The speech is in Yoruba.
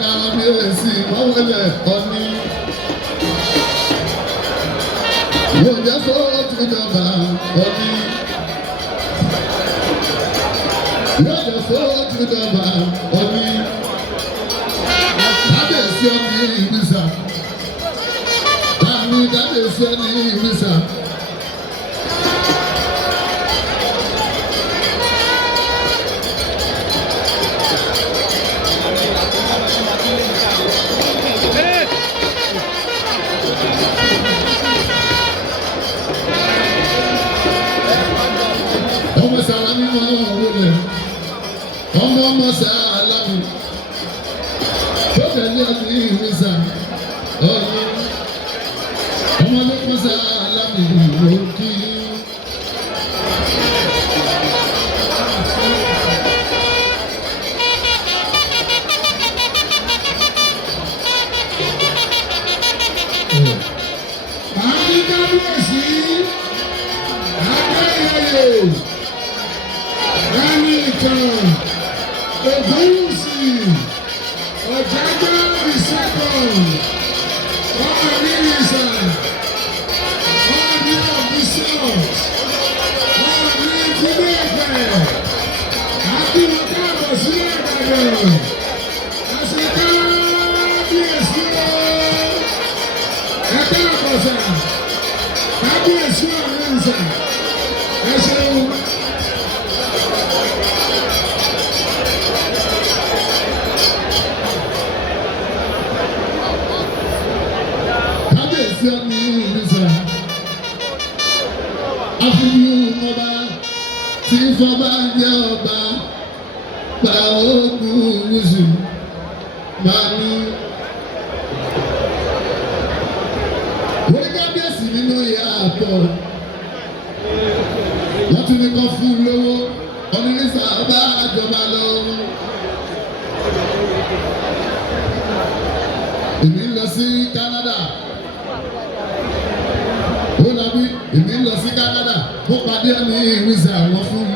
kábíyèsí mọ́wẹ́lẹ̀ ọ̀ní. Wọ́n jẹ́ sọ́ọ̀tún jọba ọ̀ní. Wọ́n jẹ́ sọ́ọ̀tún jọba ọ̀ní. Kábíyèsí ọ̀ní ìrìnsà. Kábíyèsí ọ̀ní ìrìnsà. Ọmọ sàlámì máa ń wọlé, ọmọ sàlámì, tó tẹ̀lé ọdún ìrìnsà, ọmọ sàlámì lókì. Kábíyèsí, Adéyẹyè. Ògúnwùsì Ọ̀jájá the second Ọọ̀ni Ìrìnsà Ọọ̀ni of the South Ọọ̀ni ìpínlẹ̀ Ẹ̀fẹ̀ àbíwọ̀n káàbọ̀ sí Ìbàdàn àṣẹ kábíyèsí ẹ̀ka àkọsà kábíyèsí ọ̀rẹ́ Ìrìnsà ẹ ṣeun. Ọ̀ní ìrìnsà àfihàn ọba tí fọba jẹ́ ọba gba Ògúnwùsì máa ní. Orí kábíyèsí nínú ìyá àpọ̀ wọ́n tún ní kọ́ fún lówó Ọ̀ní ìrìnsà bá àjọba lọ. Èmi ń lọ sí Canada. Ó lọ bí èmi ń lọ sí Canada, mo pàdé Ọ̀ní ìrìnsà wọn fún mi.